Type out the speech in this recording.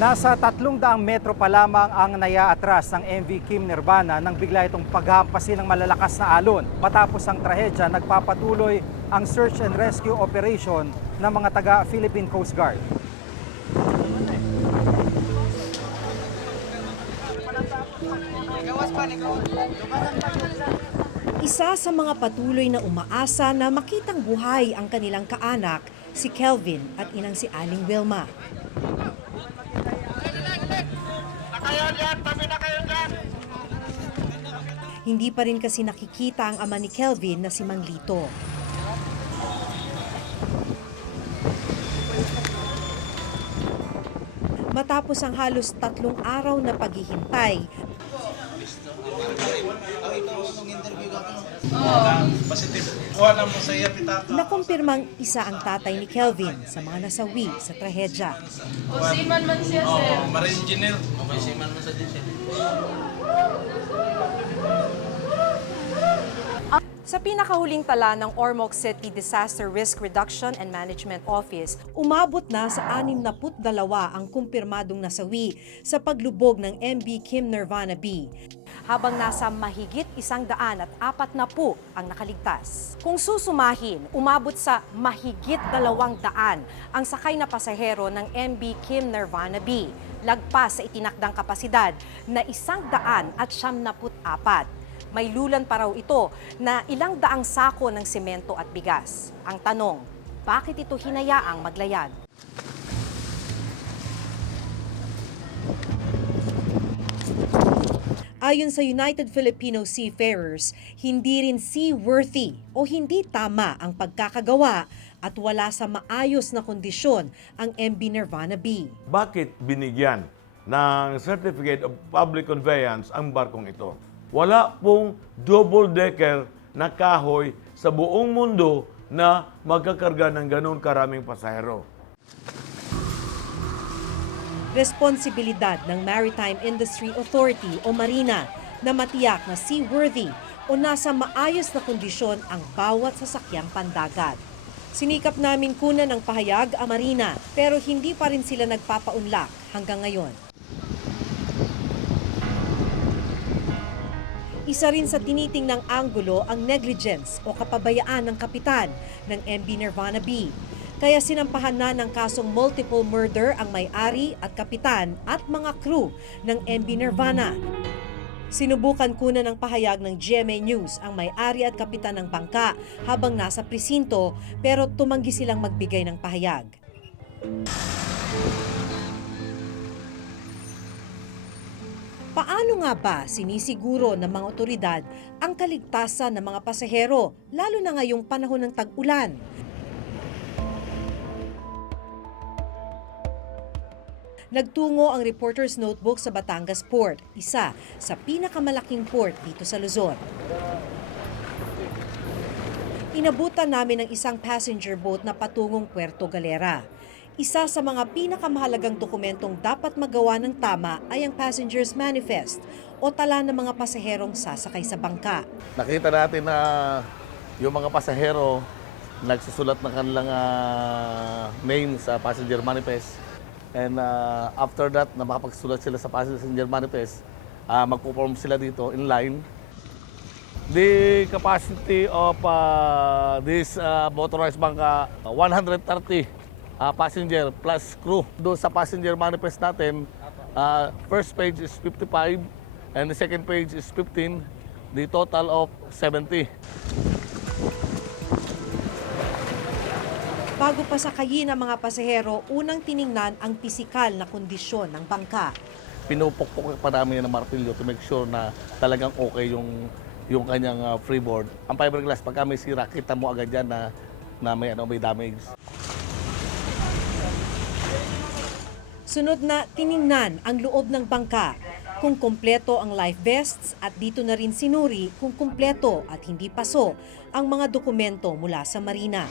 Nasa 300 metro pa lamang ang naya-atras ng MV Kim Nirvana nang bigla itong paghampasin ng malalakas na alon. Matapos ang trahedya, nagpapatuloy ang search and rescue operation ng mga taga Philippine Coast Guard. Isa sa mga patuloy na umaasa na makitang buhay ang kanilang kaanak, si Kelvin at inang si Aling Wilma. Hindi pa rin kasi nakikita ang ama ni Kelvin na si Manglito. Matapos ang halos tatlong araw na paghihintay, Positive. Kuha na mo sa iya pitata. nakumpirmang isa ang tatay ni Kelvin sa mga nasawi sa trahedya. O seaman man siya, sir. Oh, marine engineer. Okay, siman mo sa diesel. Sa pinakahuling tala ng Ormoc City Disaster Risk Reduction and Management Office, umabot na sa 62 ang kumpirmadong nasawi sa paglubog ng MB Kim Nirvana B. Habang nasa mahigit isang daan at apat na po ang nakaligtas. Kung susumahin, umabot sa mahigit dalawang daan ang sakay na pasahero ng MB Kim Nirvana B. Lagpas sa itinakdang kapasidad na isang daan at siyam na apat. May lulan pa raw ito na ilang daang sako ng semento at bigas. Ang tanong, bakit ito hinayaang maglayag? Ayon sa United Filipino Seafarers, hindi rin seaworthy o hindi tama ang pagkakagawa at wala sa maayos na kondisyon ang MB Nirvana B. bakit binigyan ng Certificate of Public Conveyance ang barkong ito? Wala pong double-decker na kahoy sa buong mundo na magkakarga ng ganun karaming pasahero. responsibilidad ng Maritime Industry Authority o Marina na matiyak na seaworthy o nasa maayos na kondisyon ang bawat sasakyang pandagat. Sinikap namin kunan ng pahayag ang Marina pero hindi pa rin sila nagpapaunlak hanggang ngayon. Isa rin sa tinitingnang anggulo ang negligence o kapabayaan ng kapitan ng MB Nirvana B. Kaya sinampahan na ng kasong multiple murder ang may-ari at kapitan at mga crew ng MB Nirvana. Sinubukan kuna ng pahayag ng GMA News ang may-ari at kapitan ng bangka habang nasa presinto pero tumanggi silang magbigay ng pahayag. Paano nga ba sinisiguro ng mga otoridad ang kaligtasan ng mga pasahero, lalo na ngayong panahon ng tag-ulan? Nagtungo ang reporter's notebook sa Batangas Port, isa sa pinakamalaking port dito sa Luzon. Inabutan namin ang isang passenger boat na patungong Puerto Galera. Isa sa mga pinakamahalagang dokumentong dapat magawa ng tama ay ang passenger's manifest o tala ng mga pasaherong sasakay sa bangka. nakita natin na yung mga pasahero nagsusulat ng kanilang ah, name sa passenger manifest. And ah, after that, na makapagsulat sila sa passenger manifest, ah, magpo-form sila dito in line. The capacity of ah, this ah, motorized bangka, 130 ah, passenger plus crew. Doon sa passenger manifest natin, ah, first page is 55 and the second page is 15. The total of 70. Bago pa sakayin ang mga pasahero, unang tiningnan ang pisikal na kondisyon ng bangka. Pinupukpok pa namin yan ng martilyo to make sure na talagang okay yung yung kanyang ah, freeboard. Ang fiberglass, pagka may sira, kita mo agad yan na, na may, ano, may damage. Sunod na tiningnan ang loob ng bangka kung kumpleto ang life vests at dito na rin sinuri kung kumpleto at hindi paso ang mga dokumento mula sa marina.